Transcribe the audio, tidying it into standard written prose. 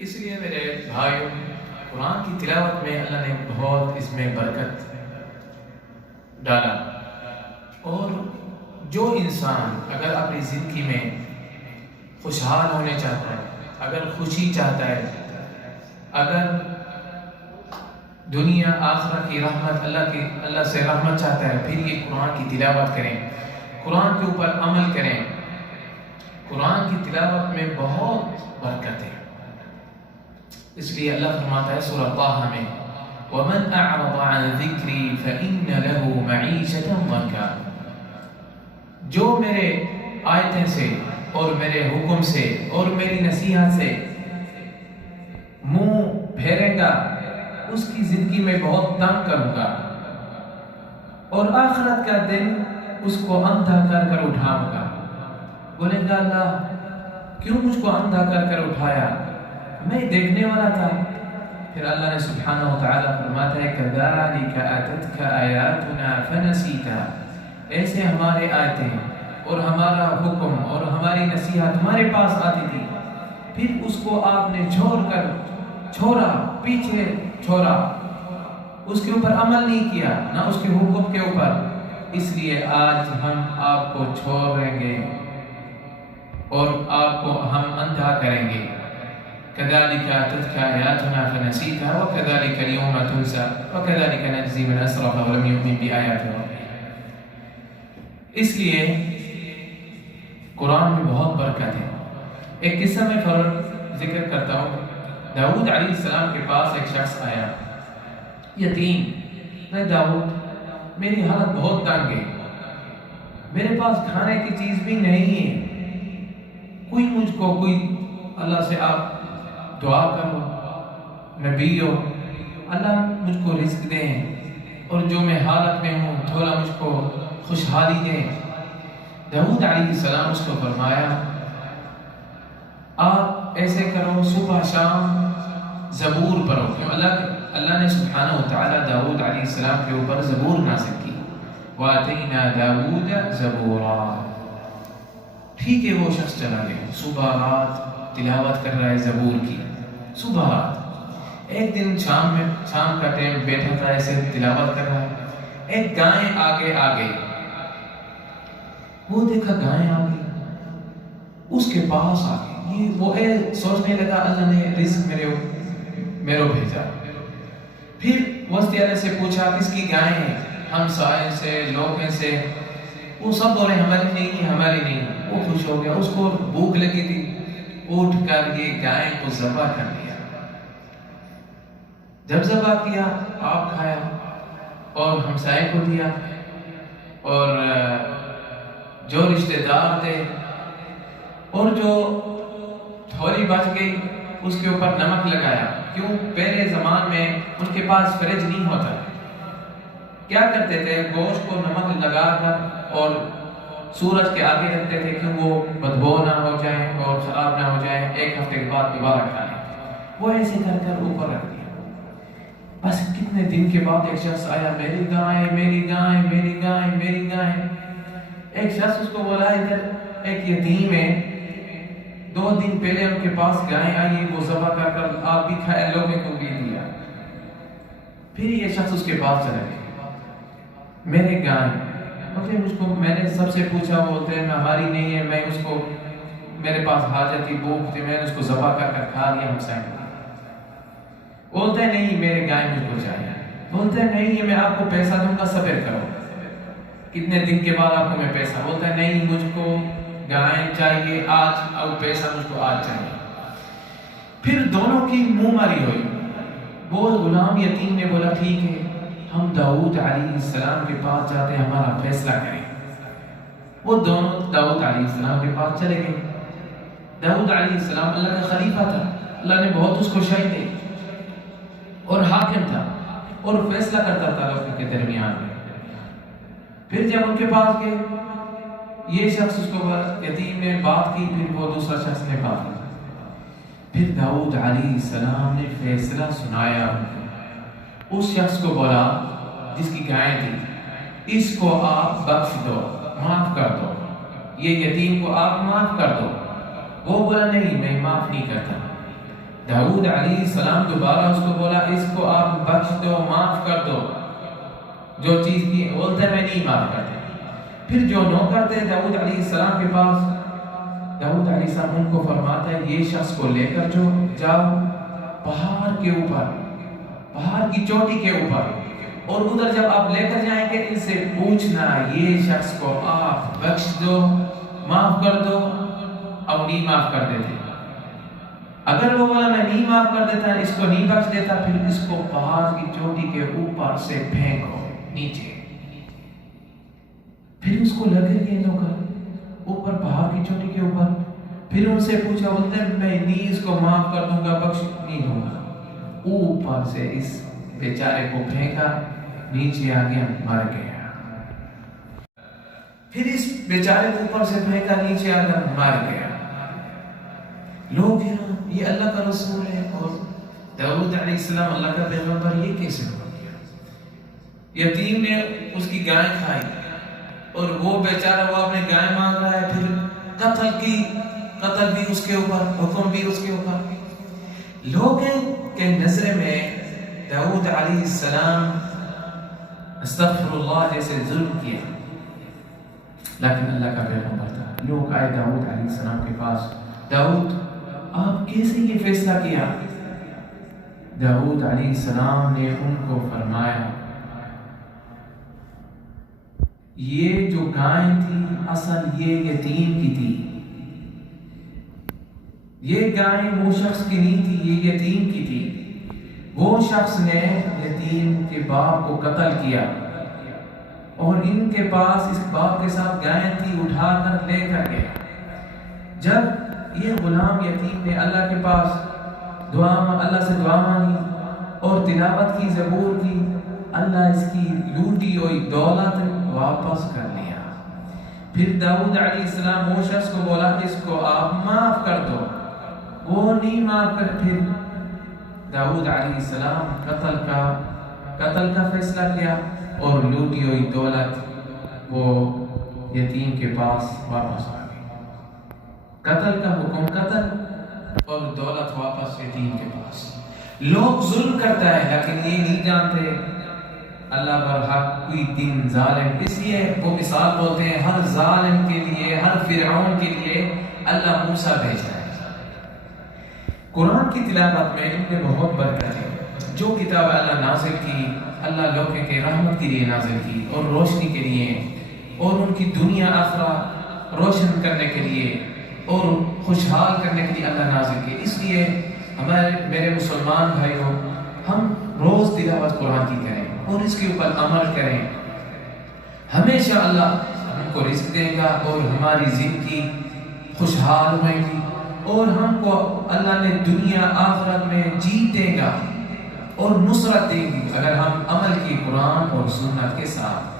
اس لیے میرے بھائیوں، قرآن کی تلاوت میں اللہ نے بہت اس میں برکت ڈالا، اور جو انسان اگر اپنی زندگی میں خوشحال ہونے چاہتا ہے، اگر خوشی چاہتا ہے، اگر دنیا آخرت کی رحمت اللہ سے رحمت چاہتا ہے، پھر یہ قرآن کی تلاوت کریں، قرآن کے اوپر عمل کریں۔ قرآن کی تلاوت میں بہت برکت ہے، اس لیے اللہ فرماتا ہے سورہ طٰہٰ میں وَمَنْ أَعْرَضَ عَنْ ذِكْرِي فَإِنَّ لَهُ مَعِيشَةً ضَنْكًا، جو میرے آیتیں سے اور میرے حکم سے اور میری نصیحت سے منہ پھیرے گا، اس کی زندگی میں بہت تنگ کروں گا، اور آخرت کا دن اس کو اندھا کر کر اٹھاؤں گا۔ بولے گا اللہ کیوں مجھ کو اندھا کر کر اٹھایا، میں دیکھنے والا تھا۔ پھر اللہ نے سبحانہ و تعالیٰ فرماتا ہے كَذَلِكَ أَتَتْكَ آيَاتُنَا فَنَسِيتَهَا، ایسے ہمارے آیتیں اور ہمارا حکم اور ہماری نصیحت تمہارے پاس آتی تھی، پھر اس کو آپ نے چھوڑا، پیچھے چھوڑا، اس کے اوپر عمل نہیں کیا، نہ اس کے حکم کے اوپر، اس لیے آج ہم آپ کو چھوڑیں گے اور آپ کو ہم اندھا کریں گے۔ كَذَلِكَ أَتَتْكَ آيَاتُنَا فَنَسِيتَهَا وَكَذَلِكَ الْيَوْمَ تُنسَى وَكَذَلِكَ نَجْزِي مَنْ أَسْرَفَ وَلَمْ يُؤْمِنْ بِآيَاتِ رَبِّهِ۔ اس لیے قرآن میں بہت برکت ہے۔ ایک قصہ میں ذکر کرتا ہوں۔ داؤد علیہ السلام کے پاس ایک شخص آیا، یتیم، میں داؤد میری حالت بہت تنگ ہے، میرے پاس کھانے کی چیز بھی نہیں ہے، کوئی اللہ سے آپ دعا کرو، نبی ہو، اللہ مجھ کو رزق دیں، اور جو میں حالت میں ہوں تھوڑا مجھ کو خوشحالی دیں۔ داؤد علیہ السلام اس کو فرمایا آپ ایسے کرو، صبح شام زبور پڑھو، کہ اللہ نے سبحانہ و تعالیٰ داؤد علیہ السلام کے اوپر زبور نازل کی، وَآتَيْنَا دَاوُودَ زَبُورًا۔ ٹھیک ہے، وہ شخص چلا گیا، صبح رات تلاوت کر رہا ہے زبور کی، صبح رات۔ ایک دن شام کا ٹائم بیٹھا تھا، ایسے تلاوت کر رہا ہے، ایک گائے آگے آ گئی، وہ دیکھا گائے آ گئی، اس کے پاس آ گئی، وہ سوچنے لگا اللہ نے رزق میرے بھیجا۔ پھر وسط والے سے پوچھا کس کی گائے ہیں، ہمسائے سے، لوگوں سے، وہ سب بولے ہماری نہیں۔ وہ خوش ہو گیا، اس کو بھوک لگی تھی، اٹھ کر یہ گائے کو ذبح کر دیا۔ جب ذبح کیا آپ کھایا اور ہمسائے کو دیا، اور جو رشتہ دار تھے، اور جو تھوڑی بچ گئی اس کے اوپر نمک لگایا۔ کیوں؟ پہلے زمان میں ان کے پاس فریج نہیں ہوتا، کیا کرتے تھے، گوشت کو نمک لگا کر اور سورج کے آگے رکھتے تھے کہ وہ بدبو نہ ہو جائے اور خراب نہ ہو جائے، ایک ہفتے کے بعد دوبارہ کھا لیں۔ وہ ایسے کر کر اوپر رکھ دیا۔ بس کتنے دن کے بعد ایک شخص آیا، میری گائے میری گائے میری گائے میری گائے۔ ایک شخص اس کو بولا ادھر ایک یتیم ہے، 2 دن پہلے ان کے پاس گائے آئی، وہ ذبح کر کر آپ بھی کھائے، لوگوں کو بھی دیا۔ پھر یہ شخص اس کے پاس چلا گیا، میرے گائے، میں نے سب سے پوچھا، بولتے ہیں ہماری نہیں ہے، میں اس کو، میرے پاس حاجت تھی، بھوک تھی، میں نے اس کو ذبح کر کر کھا لیا، ہمسائے کو۔ بولتے ہیں نہیں میرے گائے مجھ کو چاہیے۔ بولتے ہیں نہیں، یہ میں آپ کو پیسہ دوں گا، صبر کرو، کتنے دن کے بعد آپ کو میں پیسہ۔ بولتا ہے نہیں، مجھ کو گائے چاہیے آج، اور پیسہ مجھ کو آج چاہیے۔ پھر دونوں کی منہ ماری ہوئی۔ وہ غلام یتیم نے بولا ٹھیک ہے، ہم داؤد علیہ السلام کے پاس جاتے ہیں، ہمارا فیصلہ کریں۔ وہ دونوں داؤد علیہ السلام کے پاس چلے گئے۔ داؤد علیہ السلام اللہ کا خلیفہ تھا، اللہ نے بہت اس کو شہید دی، اور حاکم تھا، اور فیصلہ کرتا تھا لوگوں کے درمیان میں۔ پھر جب ان کے پاس گئے، یہ شخص اس کو یتیم نے بات کی، پھر وہ دوسرا شخص نے بات کی، پھر داؤد علیہ السلام نے فیصلہ سنایا۔ اس شخص کو بولا جس کی گائے تھی، اس کو آپ بخش دو، معاف کر دو، یہ یتیم کو آپ معاف کر دو۔ وہ بولا نہیں، میں معاف نہیں کرتا۔ داؤد علیہ السلام دوبارہ اس کو بولا اس کو آپ بخش دو، معاف کر دو، جو چیز کی بولتا ہے میں نہیں معاف کرتا۔ پھر جو نوکر تھے داؤد علیہ السلام کے پاس، داؤد علیہ السلام ان کو فرماتا ہے یہ شخص کو لے کر جو جاؤ پہاڑ کے اوپر، پہاڑ کی چوٹی کے اوپر، اور ادھر جب آپ لے کر جائیں گے ان سے پوچھنا یہ شخص کو آپ بخش دو، معاف کر دو، اور نہیں معاف کر دیتے۔ اگر وہ بولا میں نہیں معاف کر دیتا، اس کو نہیں بخش دیتا، پھر اس کو پہاڑ کی چوٹی کے اوپر سے پھینکو نیچے۔ پھر اس کو لگے یہ نوکر اوپر پہاڑ کی چوٹی کے اوپر، پھر ان سے پوچھا، بولتے ہیں میں نہیں اس کو معاف کر دوں گا، بخش نہیں دوں گا۔ اوپر سے اس بیچارے کو پھینکا، نیچے آ گیا، مر گیا۔ پھر اس بیچارے کو اوپر سے پھینکا، نیچے آ کر مر گیا۔ لوگ یہ اللہ کا رسول ہے اور داؤد علیہ السلام اللہ کا پیغمبر، یہ کیسے ہو گیا؟ یتیم نے اس کی گائے کھائی اور وہ بیچارہ وہ اپنے گائے مانگ رہا ہے، پھر قتل بھی اس کے اوپر، حکم بھی اس کے اوپر۔ لوگوں کے نظر میں داؤد علیہ السلام استغفر اللہ جیسے ظلم کیا، لیکن اللہ کا پیغمبر تھا۔ لوگ آئے داؤد علیہ السلام کے پاس، داؤد آپ کیسے یہ فیصلہ کیا؟ داؤد علیہ السلام نے ان کو فرمایا یہ جو گائے تھی اصل یہ یتیم کی تھی، یہ گائے وہ شخص کی نہیں تھی، یہ یتیم کی تھی۔ وہ شخص نے یتیم کے باپ کو قتل کیا اور ان کے پاس اس باپ کے ساتھ گائے تھی، اٹھا کر لے کر گیا۔ جب یہ غلام یتیم نے اللہ کے پاس اللہ سے دعا مانگی اور تلاوت کی، زبور کی، اللہ اس کی لوٹی ہوئی دولت واپس کر لیا۔ پھر داؤد علیہ السلام وہ شخص کو بولا کہ اس کو آپ معاف کر دو، وہ نہیں معاف کر۔ پھر داؤد علیہ السلام قتل کا فیصلہ کیا اور لوٹی ہوئی دولت وہ یتیم کے پاس واپس آ گئی۔ قتل کا حکم قتل اور دولت واپس یتیم کے پاس۔ لوگ ظلم کرتا ہے لیکن یہ نہیں جانتے اللہ برحق کوئی دن ظالم، اس لیے وہ مثال بولتے ہیں ہر ظالم کے لیے، ہر فرعون کے لیے اللہ موسیٰ بھیجتا ہے۔ قرآن کی تلاوت میں ان میں بہت برکت ہے۔ جو کتاب اللہ نازل کی، اللہ لوگوں کے رحمت کے لیے نازل کی اور روشنی کے لیے اور ان کی دنیا آخرت روشن کرنے کے لیے اور خوشحال کرنے کے لیے اللہ نازل کی۔ اس لیے میرے مسلمان بھائیوں، ہم روز تلاوت قرآن کی کریں اور اس کے اوپر عمل کریں، ہمیشہ اللہ ہم کو رزق دے گا اور ہماری زندگی خوشحال ہوئے گی اور ہم کو اللہ نے دنیا آخرت میں جیت دے گا اور نصرت دے گی اگر ہم عمل کی قرآن اور سنت کے ساتھ۔